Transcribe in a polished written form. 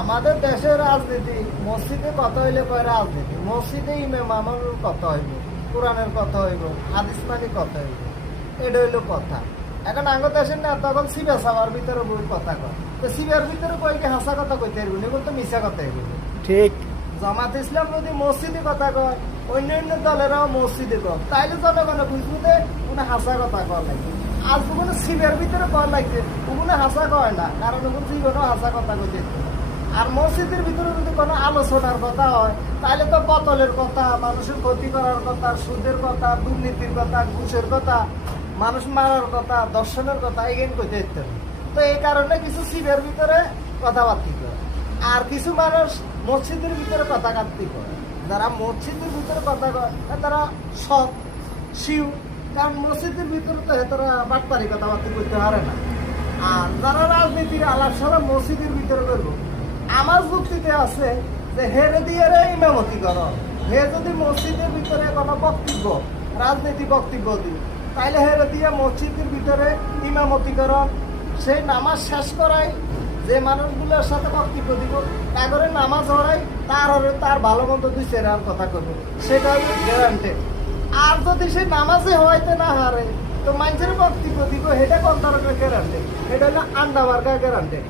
আমাদের দেশের রাজনীতি মসজিদে কথা হইলে কয় রাজনীতি, মসজিদে ইমাম আমার কথা হইব, কোরআনের কথা হইব, হাদিস মানি কথা হইব, এটা হইলো কথা। এখন আঙ্গ দেশের না তখন সিবিয়া সাবার ভিতরে বই কথা কয়, তো সিবিয়ার ভিতরে কয়েকে হাসা কথা কইতে পারবো না, বলতে মিশা কথা হইব। ঠিক। জামাত ইসলাম যদি মসজিদে কথা কয়, অন্যান্য দলেরাও মসজিদে কয়, তাইলে জনগণে বুঝবো যে ওখানে হাসা কথা কয় লাগবে। আজ ওখানে সিবিয়ার ভিতরে কয় লাগছে, ওখানে হাসা কয় না, কারণ ওখানে জীবনেও হাসা কথা কইতে। আর মসজিদের ভিতরে যদি কোনো আলোচনার কথা হয়, তাহলে তো কতলের কথা, মানুষের ক্ষতি করার কথা, সুদের কথা, দুর্নীতির কথা, ঘুষের কথা, মানুষ মারার কথা, দর্শনের কথা, এগেন কইতে দিতে হবে। তো এই কারণে কিছু সিবের ভিতরে কথাবার্তি করে, আর কিছু মানুষ মসজিদের ভিতরে কথা কাটতি করে। যারা মসজিদের ভিতরে কথা কয় তারা সৎ শিউ, কারণ মসজিদের ভিতরে তো তারা বাটপারি কথাবার্তি করতে পারে না। আর যারা রাজনীতির আলাপ সালাপ মসজিদের ভিতরে করবো, আমার যুক্তিতে আছে যে হেরে দিয়ে ইমামতি কর, হে যদি মসজিদের ভিতরে কোনো বক্তব্য, রাজনীতি বক্তব্য দিই, তাইলে হেরে দিয়ে মসজিদের ভিতরে ইমামতি কর, সেই নামাজ শেষ করাই, যে মানুষগুলোর সাথে বক্তব্য দিব তারপরে নামাজ হরাই, তার ভালো মন্দ দুই চেরার কথা করবো, সেটা হলো গ্যারান্টেড। আর যদি সে নামাজে হওয়াইতে না হারে, তো মানুষের বক্তব্য দিব, সেটা কোন ধরনের গ্যারান্টেড? এটা হলো আন্ডা মার্কা গ্যারান্টেড।